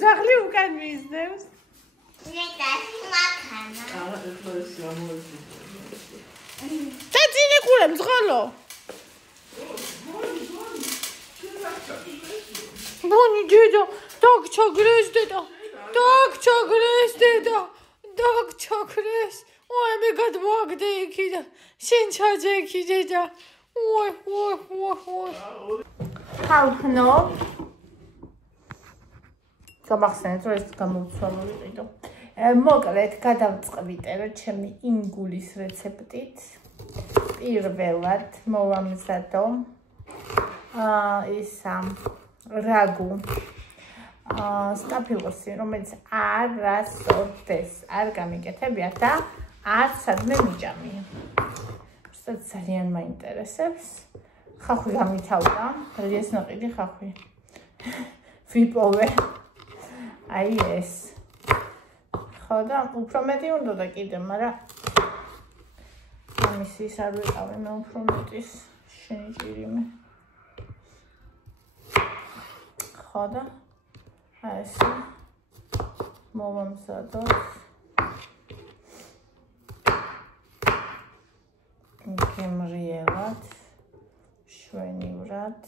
ძაღლი უკან მისდევს. Tăține curem, zgălo! Buni, deda, tak çagres deda, tak çagres deda, tak çagres. Oy, me gadbag de ikida, sen çace ikida. Oy. Halno. Გამახსენეთ, რომ ეს გამოვცვალული ყიდო. მოკლედ გადავწყვიტე, რომ ჩემი ინგულის რეცეპტით პირველად მოვამზადო ისა რაგუ სტაფილოსი, რომელიც არასოდეს არ გამიკეთებია და არ სადმე მიჭამია. უბრალოდ ძალიან მაინტერესებს. ხახვი გამითავდა, ეს ნაყიდი ხახვი. ვიპოვე. აი ეს. ხო და უფრო მეტი უნდა და კიდე, მაგრამ ამის ის არ ვიყავი მე უფრო მეტის შენი ჭირიმე. ხო და აი ეს მოვამზადოთ. გემრიელად, შვენივრად.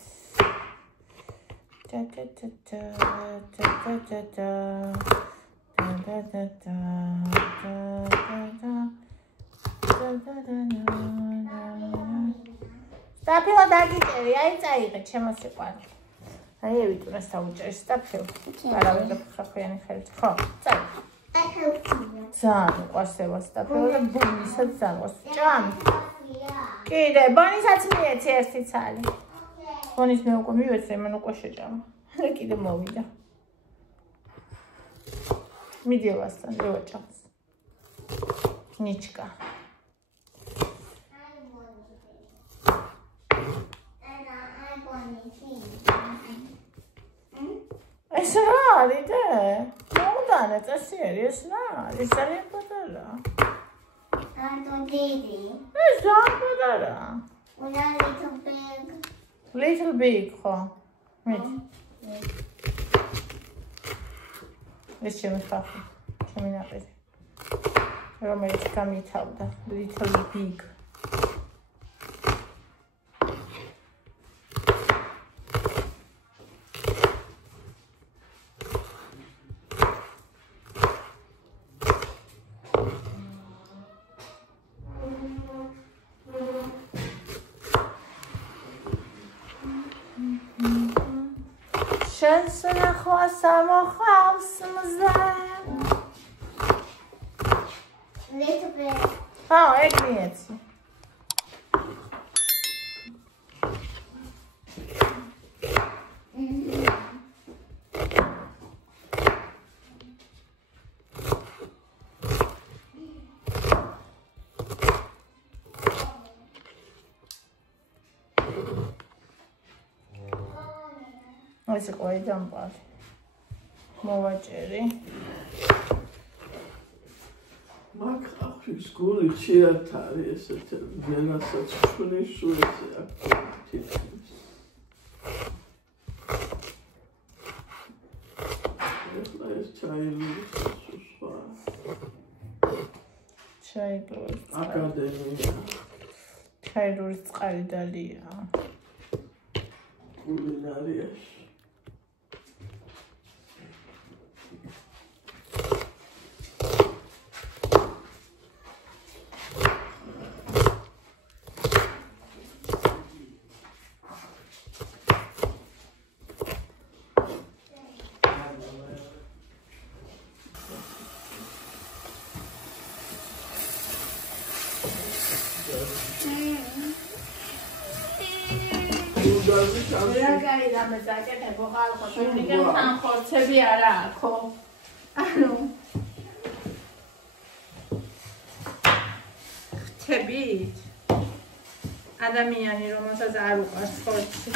Stapilo dagiteri, ai წაიღე ჩემო სიყვარული. აი ევიტურას დაუჭერ სტაფილო. არავინ გაფრახიანი ხელით. ხო, წაიღე. ძალიან უყვარს ევას სტაფილო და ბუნისაც ძალიან. ჭამი. კიდე, ბონისაც მიეცი ერთი ცალი. ბონის მე უკვე მივეცე, მან უკვე შეჭამა. კიდე მოვიდა. მიდი ევასთან, ევაჭამს. ნიჩკა. ეს რა არის და? მოუდანე წესიერი, ეს რა არის? ძალიან პატარა. Tanto დიდი. ეს ძალიან პატარა. Una little big. Little big, ხო. მიდი. ეს ჩემი ხალხი, ჩემი ნაყიდი. რომელიც გამითავდა, little big. შენს ნახვას ამოხავს მზე. Little bit. ხო, ეგ მიეცი. ეს იყო დამპალი. მოვაჭერი. მაგ ახლის გული ხშირად არის ესეთ ვენასაც ჩვენის სულზე აქ. ეს ჩაილუს სუსვა. ჩაილუს. აკადემია. ჩაილუს წყალი დალია. კულინარიაში. რაგარი დამეძაკეთებო ხალხო, შეგიძლია თანხორცები არა აქო. ანუ ხთებით ადამიანი რომელსაც არ უყვარს ხორცი.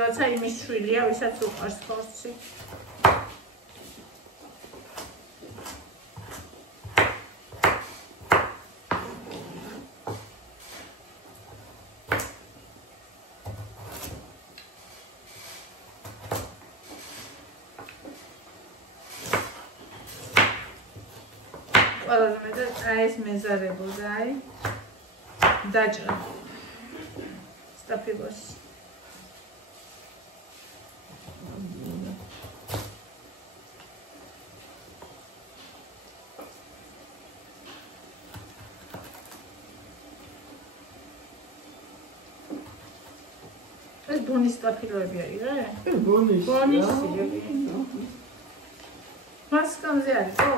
როცა იმის შვილია, ვისაც უყვარს ხორცი. ყველაზე მეტად ეს მეზარებოდა, აი. დაჭრა. სტაფილოს. ეს ბონის სტაფილოები არის რა? ბონისები. მასკამზე არის, ხო?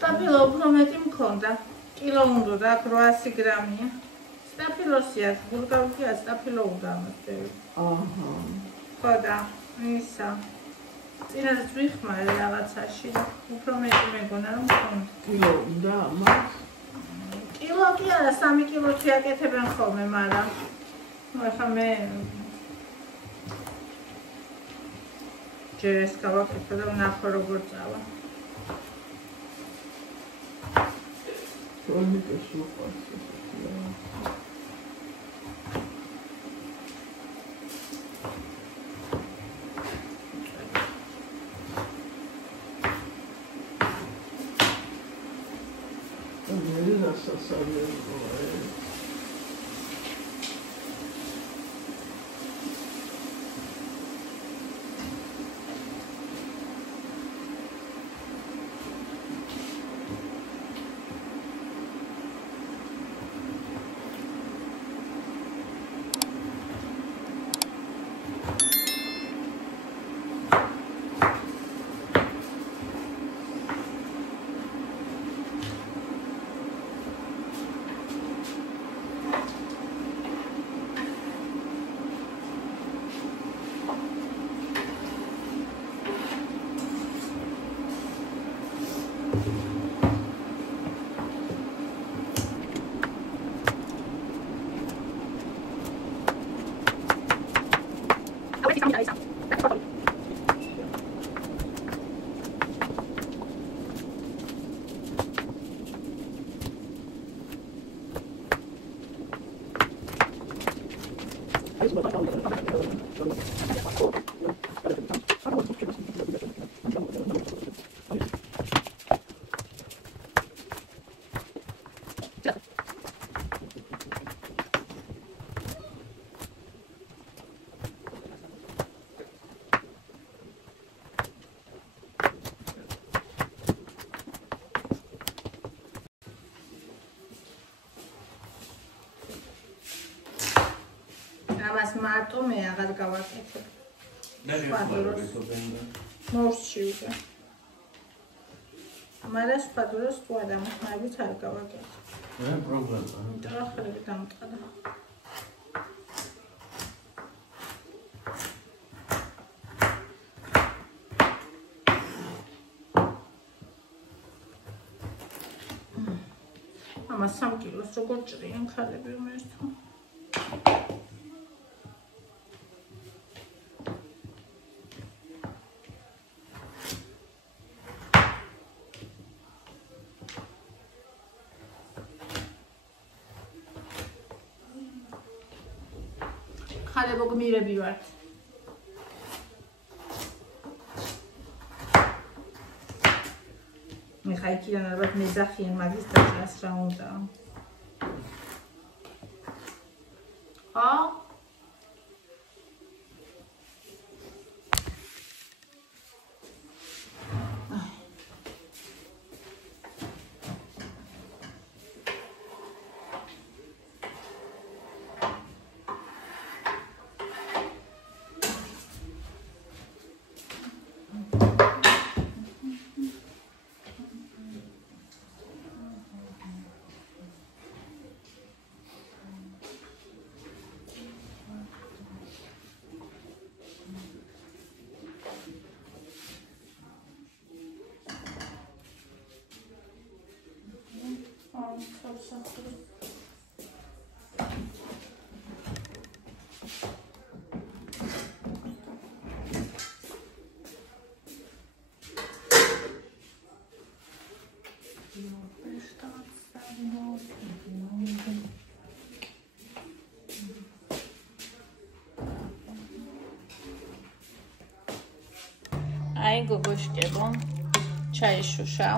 სტაფილო უფრო მეტი მქონდა. კილო უნდა, აქ 800 გრამია. სტაფილოსია, ბულგარულია, სტაფილო უნდა ამასწევი. ხო და ისა. წინასწარ ვიხმარე რაღაცაში და უფრო მეტი მეგონა რომ მქონდა. კილო უნდა ამას? კილო კი არა, 3 კილოთი აკეთებენ ხოლმე, მაგრამ ახლა მე ჯერ ეს გავაკეთე და ვნახო როგორ წავა. Kronikas upas. ამას მარტო მე აღარ გავაკეთებ. მოვსში უკვე. მაგრამ სხვა დროს თუ ადამიანებით არ გავაკეთებ. რა პრობლემაა? ტრახები დამტყდა. ამას 3 კილოს როგორ ჭრიან ხალები უმერთო. ხალებო გმირები ვართ. მე ხა იქიდან ალბათ მეძახიან მაგის დაჭრას რა უნდა. ხო? აი გოგოშკებო, ჩაიშუშა.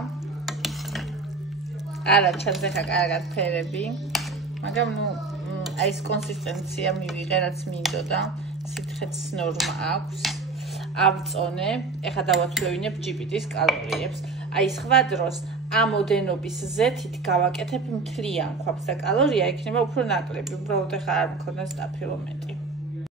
არა, ჩანს ახლა კარგად ფერები. მაგრამ ნუ აი ეს კონსისტენცია მივიღე, რაც მინდოდა. სითხეც ნორმა აქვს. ავწონე. ეხლა დავათვლევინებ GPT-ის კალორიებს. აი სხვა დროს ამ ოდენობის ზეთით გავაკეთებ მთლიან ქვაბს და კალორია იქნება უფრო ნაკლები. უბრალოდ ეხლა არ მქონდა სტაფილო მეტი.